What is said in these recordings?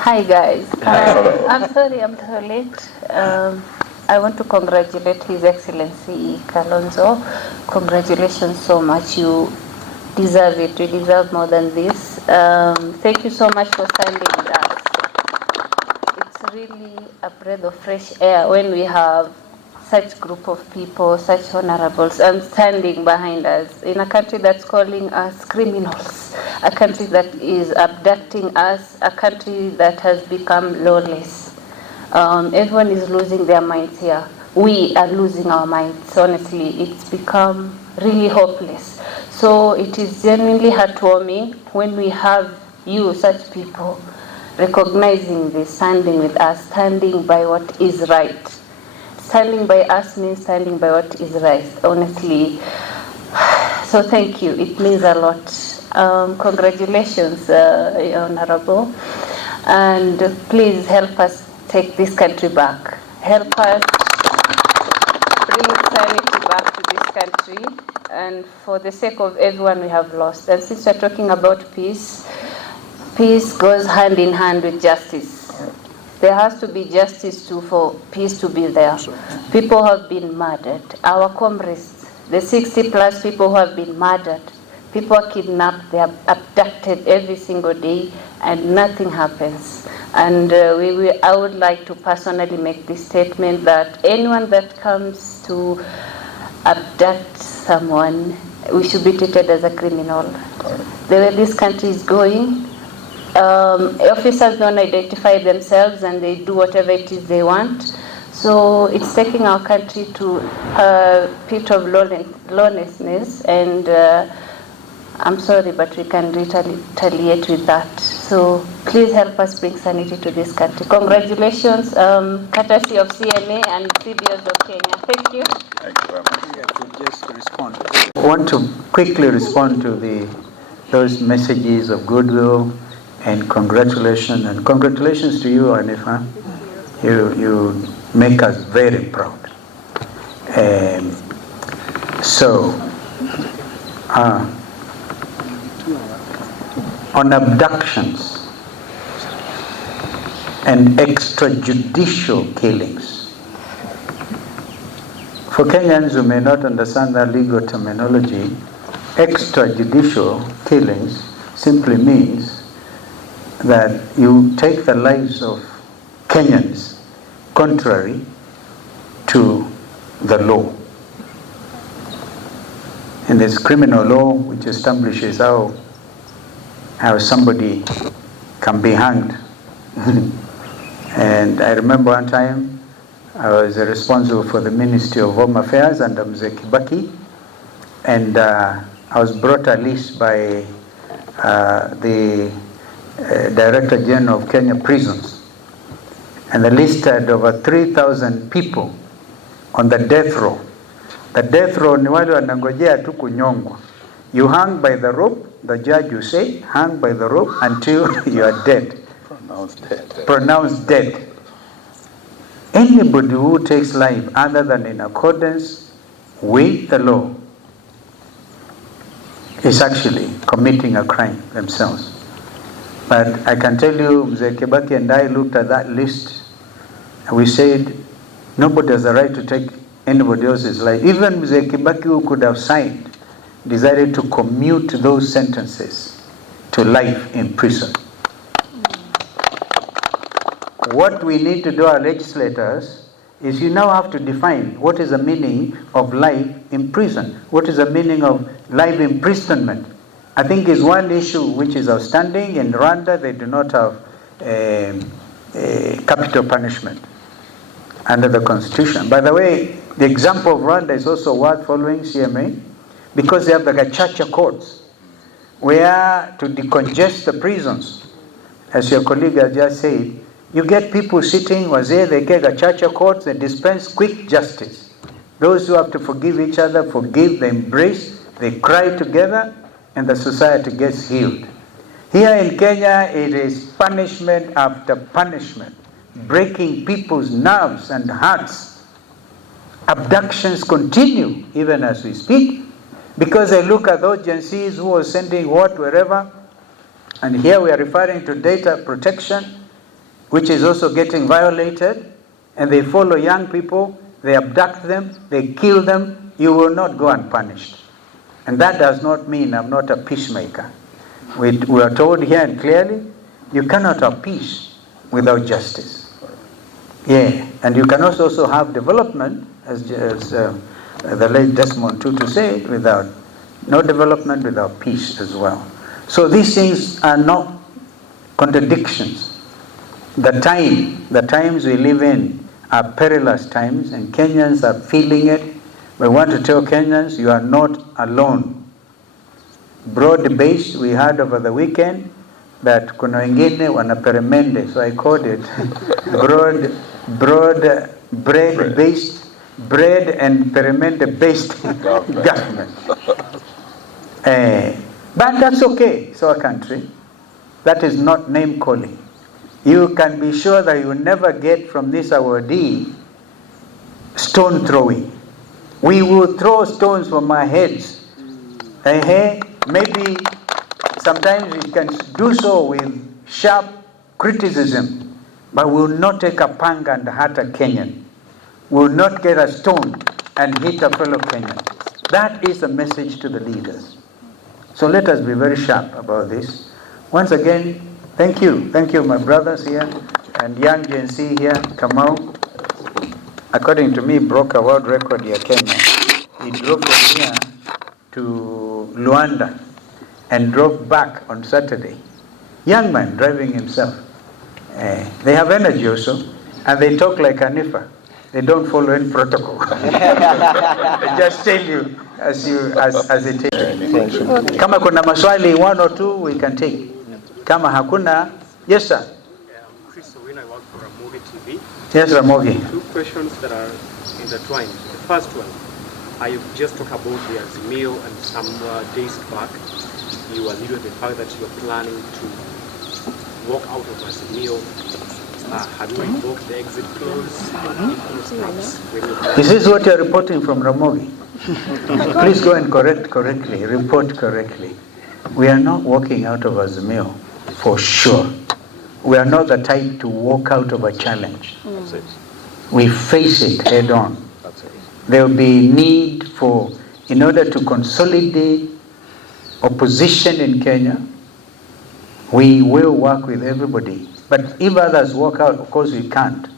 Hi guys. I'm sorry I'm so late. I want to congratulate His Excellency Kalonzo. Congratulations so much. You deserve it. You deserve more than this. Thank you so much for standing with us. It's really a breath of fresh air when we have such group of people, such honorables, and standing behind us in a country that's calling us criminals, a country that is abducting us, a country that has become lawless. Everyone is losing their minds here. We are losing our minds, honestly. It's become really hopeless. So it is genuinely heartwarming when we have you, such people, recognizing this, standing with us, standing by what is right. Standing by us means standing by what is right, honestly. So thank you. It means a lot. Congratulations, Honorable. And please help us take this country back. Help us bring sanity back to this country, and for the sake of everyone we have lost. And since we're talking about peace, peace goes hand in hand with justice. There has to be justice too for peace to be there. People have been murdered. Our comrades, the 60 plus people who have been murdered, people are kidnapped, they are abducted every single day, and nothing happens. And I would like to personally make this statement that anyone that comes to abduct someone, we should be treated as a criminal. The way this country is going, officers don't identify themselves and they do whatever it is they want. So it's taking our country to a pit of lawlessness, and I'm sorry, but we can retaliate with that. So please help us bring sanity to this country. Congratulations, courtesy of CNA and CBS of Kenya. Thank you. Thank you very much. Just to respond. I want to quickly respond to those messages of goodwill and congratulations. And congratulations to you, Hanifa. You make us very proud. On abductions and extrajudicial killings. For Kenyans who may not understand that legal terminology, extrajudicial killings simply means that you take the lives of Kenyans contrary to the law. And there's criminal law which establishes how somebody can be hanged. And I remember one time I was responsible for the Ministry of Home Affairs under Mzee Kibaki, and I was brought a list by the Director General of Kenya Prisons, and the list had over 3,000 people on the death row. The death row ni wale wanangojea tu kunyongwa. You hang by the rope, the judge will say, hang by the rope until you are dead. Pronounced dead. Anybody who takes life other than in accordance with the law is actually committing a crime themselves. But I can tell you, Mzee Kibaki and I looked at that list, and we said, nobody has the right to take anybody else's life. Even Mzee Kibaki, who could have signed, decided to commute those sentences to life in prison. What we need to do, our legislators, is you now have to define what is the meaning of life in prison. What is the meaning of life imprisonment? I think is one issue which is outstanding. In Rwanda, they do not have capital punishment under the constitution. By the way, the example of Rwanda is also worth following, CMA, because they have the gacaca courts, where to decongest the prisons, as your colleague has just said, you get people sitting, wazee, they get gacaca courts, they dispense quick justice. Those who have to forgive each other, forgive, they embrace, they cry together, and the society gets healed. Here in Kenya, it is punishment after punishment, breaking people's nerves and hearts. Abductions continue even as we speak. Because I look at those Gen Zs who are sending what, wherever, and here we are referring to data protection, which is also getting violated, and they follow young people, they abduct them, they kill them, you will not go unpunished. And that does not mean I'm not a peacemaker. We are told here and clearly, you cannot have peace without justice. Yeah, and you cannot also have development, as the late Desmond Tutu said, without no development without peace as well. So these things are not contradictions. The times we live in are perilous times, and Kenyans are feeling it. We want to tell Kenyans, you are not alone. Broad-based, we heard over the weekend that kuna wengine wana peremende, so I called it bread-based, bread and peremende-based government. But that's okay, it's our country. That is not name-calling. You can be sure that you will never get from this awardee stone throwing. We will throw stones from our heads. Maybe sometimes we can do so with sharp criticism, but we will not take a panga and hurt a Kenyan. We will not get a stone and hit a fellow Kenyan. That is a message to the leaders. So let us be very sharp about this. Once again, thank you. Thank you, my brothers here, and young Gen Z here, Kamau. According to me, broke a world record here, Kenya. He drove from here to Luanda and drove back on Saturday. Young man driving himself. They have energy also, and they talk like Hanifa. They don't follow any protocol. I just tell you as it is. Kama kuna maswali, one or two we can take. Kama hakuna, yes sir. Chris, when I work for Ramogi TV. Yes, Ramogi. Two questions that are intertwined. The first one, I just talked about the Azimio, and some days back, you alluded to the fact that you are planning to walk out of Azimio. Have you invoked the exit clause? Is this what you're reporting from Ramogi? Please go and report correctly. We are not walking out of Azimio, for sure. We are not the type to walk out of a challenge. That's it. We face it head on. That's it. There will be need for, in order to consolidate opposition in Kenya, we will work with everybody. But if others walk out, of course we can't.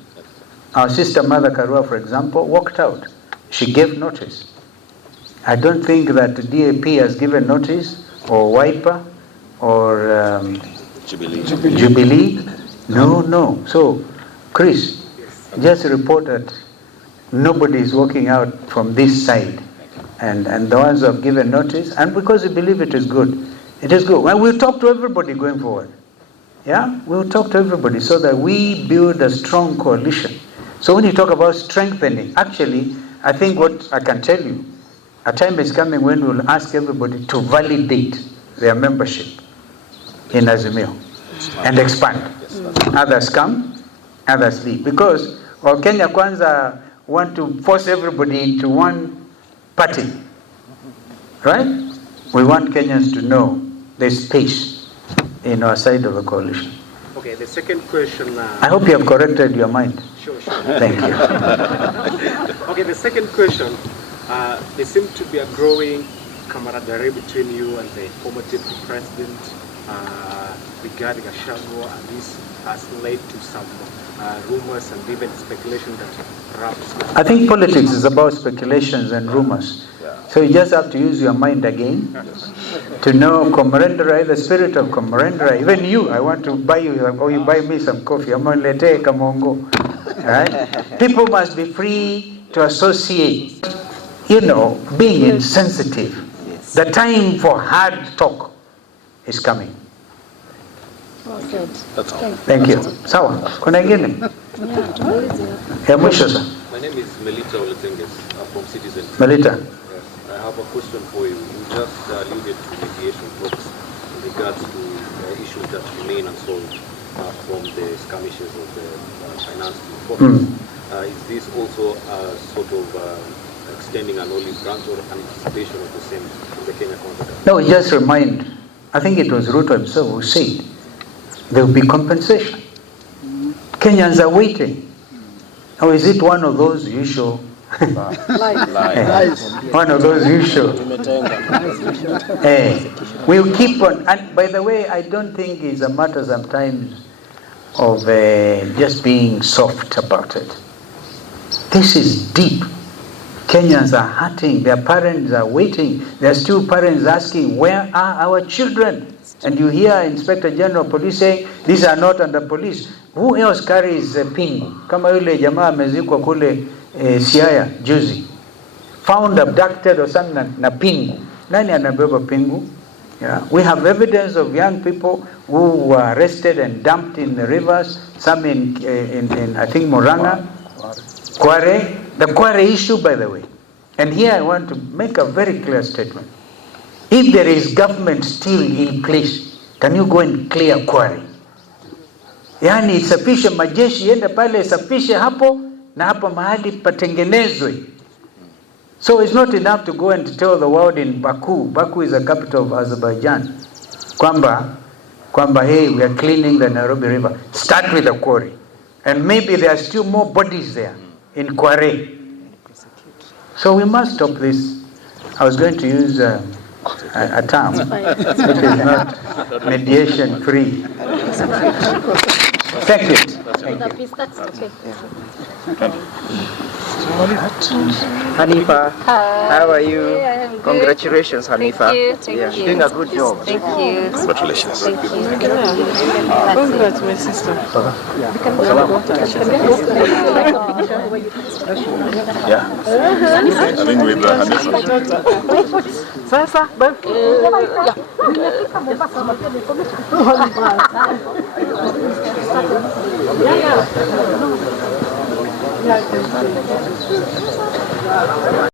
Our sister Mother Karua, for example, walked out. She gave notice. I don't think that the DAP has given notice, or Wiper, or Jubilee. No. So, Chris, just report that nobody is walking out from this side. And the ones who have given notice, and because we believe it is good. It is good. Well, we'll talk to everybody going forward. Yeah, we'll talk to everybody so that we build a strong coalition. So when you talk about strengthening, actually, I think what I can tell you, a time is coming when we'll ask everybody to validate their membership in Azimio and expand. Others come, others leave. Because while Kenya Kwanza want to force everybody into one party, right? We want Kenyans to know there's space in our side of the coalition. Okay, the second question. I hope you have corrected your mind. Sure. Thank you. Okay, the second question. There seems to be a growing camaraderie between you and the former deputy president regarding Gachagua, and this has led to some rumors and even speculation that perhaps... I think politics is about speculations and rumors. So you just have to use your mind again to know camaraderie, the spirit of camaraderie. Even you, I want to buy you, or you buy me some coffee. Right? People must be free to associate. You know, being insensitive. The time for hard talk is coming. That's all. Thank you. Sawa, kuna ingine? Ya mwisho sasa. My name is Melita Oletenges from Citizen. Melita. Yes. I have a question for you. You just alluded to mediation talks in regards to issues that remain unsolved from the skirmishes of the finance reform. Is this also a sort of extending an olive branch or anticipation of the same in the Kenya context? No, just remind, I think it was Ruto himself who said there will be compensation. Kenyans are waiting. Or is it one of those usual? One of those usual. We'll keep on. And by the way, I don't think it's a matter sometimes of just being soft about it. This is deep. Kenyans are hurting. Their parents are waiting. There are still parents asking, where are our children? And you hear Inspector General of Police saying, these are not under police. Who else carries pingu? Kama yule jamaa amezikwa kule Siaya juzi. Found abducted or something na pingu. Nani anabeba pingu? Yeah. We have evidence of young people who were arrested and dumped in the rivers. Some in I think Murang'a, Kware. The Kware issue, by the way. And here I want to make a very clear statement. If there is government still in place, can you go and clear Kware? Yani isafishe majeshi yende pale isafishe hapo na hapa mahali patengenezwe. So it's not enough to go and tell the world in Baku. Baku is the capital of Azerbaijan. Kwamba hey, we are cleaning the Nairobi River. Start with the quarry. And maybe there are still more bodies there in Kware. So we must stop this. I was going to use a term which is not mediation free. Thank you. Thank you. Hanifa, how are you? Good. Congratulations, Hanifa. Thank you. Doing a good job. Thank you. Congratulations. Thank you. Congrats, my sister. Yeah. I think with Hanifa. Sasa,